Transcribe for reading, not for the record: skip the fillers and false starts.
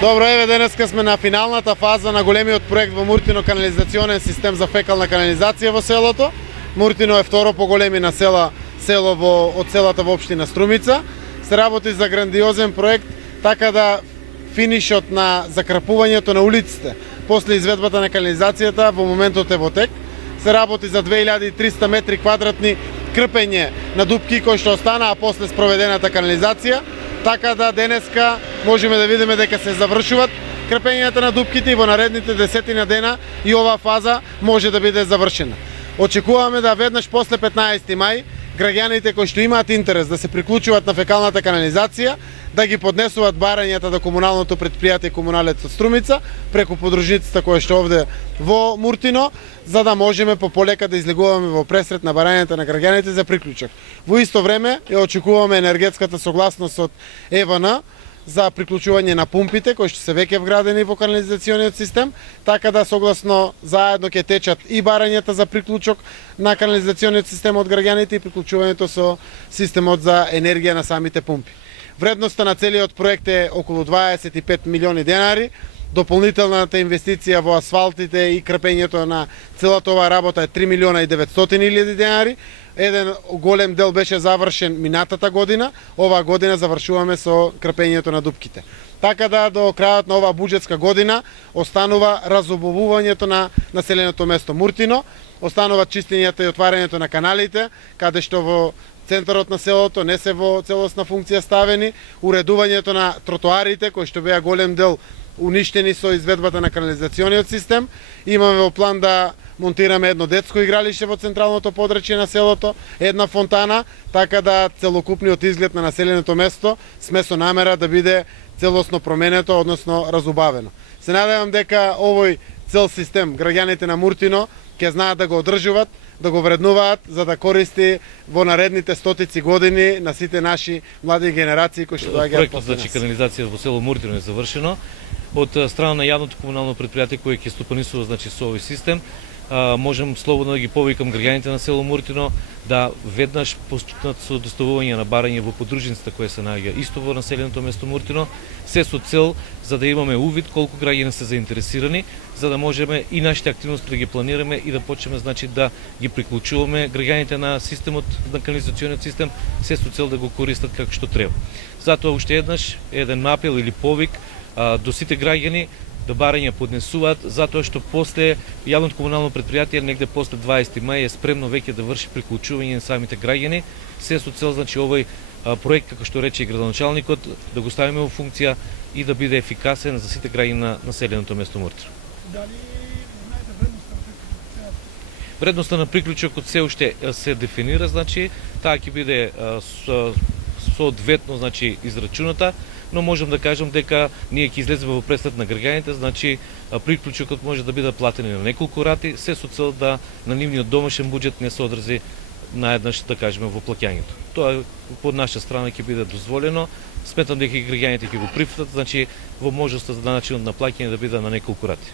Добро, еве денеска сме на финалната фаза на големиот проект во Муртино, канализационен систем за фекална канализација во селото. Муртино е второ поголеми на село од селата во општина Струмица. Се работи за грандиозен проект, така да финишот на закрапувањето на улиците после изведбата на канализацијата во моментот е во тек. Се работи за 2300 метри квадратни крпење на дупки кои што останаа после спроведената канализација, така да денеска можеме да видиме дека се завршуваат крпењата на дупките и во наредните десетина дена и оваа фаза може да биде завршена. Очекуваме да веднаш после 15 мај граѓаните кои што имаат интерес да се приклучуваат на фекалната канализација, да ги поднесуваат барањата до комуналното претпријатие Комуналец од Струмица преку подружницата која што овде во Муртино, за да можеме полека да излегуваме во пресрет на барањата на граѓаните за приклучок. Во исто време ја очекуваме енергетската согласност од ЕВН за приклучување на пумпите кои што се веќе вградени во канализациониот систем, така да согласно заедно ќе течат и барањата за приклучок на канализациониот систем од граѓаните и приклучувањето со системот за енергија на самите пумпи. Вредноста на целиот проект е околу 25 милиони денари. Дополнителната инвестиција во асфалтите и крпењето на целата оваа работа е 3 милиона и 900 илјади денари. Еден голем дел беше завршен минатата година, оваа година завршуваме со крпењето на дупките. Така да до крајот на оваа буџетска година останува разобувувањето на населеното место Муртино, останува чистењето и отварањето на каналите, каде што во центарот на селото не се во целосна функција ставени, уредувањето на тротоарите кои што беа голем дел уништени со изведбата на канализациониот систем. Имаме во план да монтираме едно детско игралище во централното подрачје на селото, една фонтана, така да целокупниот изглед на населеното место сме со намера да биде целосно променето, односно разубавено. Се надевам дека овој цел систем граѓаните на Муртино ќе знаат да го одржуваат, да го вреднуваат, за да користи во наредните стотици години на сите наши млади генерации кои што доаѓаат после нас. Проектот за канализација во село Муртино е завршено. Од страна на јавното комунално претпријатие кое ќе стопанисува со овој систем, можам слободно да ги повикам граѓаните на село Муртино да веднаш почнат со доставување на барање во подружницата која се наоѓа исто во населеното место Муртино, се со цел за да имаме увид колку граѓани се заинтересирани, за да можеме и нашите активности да ги планираме и да почнеме да ги приклучуваме граѓаните на системот, на канализациониот систем, се со цел да го користат како што треба. Затоа уште еднаш еден апел или повик до сите граѓани да барања поднесуваат, затоа што после јавното комунално претпријатие негде после 20 мај е спремно веќе да врши приклучување на самите граѓани, се со цел овој проект, како што рече и градоначалникот, да го ставиме во функција и да биде ефикасен за сите граѓани на населеното место Муртино. Дали знаете вредноста? Вредноста на приклучокот се уште се дефинира, таа ќе биде соодветно израчуната, но можам да кажам дека ние ќе излеземе во пресрет на граѓаните, приклучокот може да биде платен на неколку рати, се со цел да на нивниот домашен буџет не се одрази наеднаш, да кажеме, во плаќањето. Тоа од наша страна ќе биде дозволено. Сметам дека и граѓаните ќе го прифатат, во можноста за начинот на плаќање да биде на неколку рати.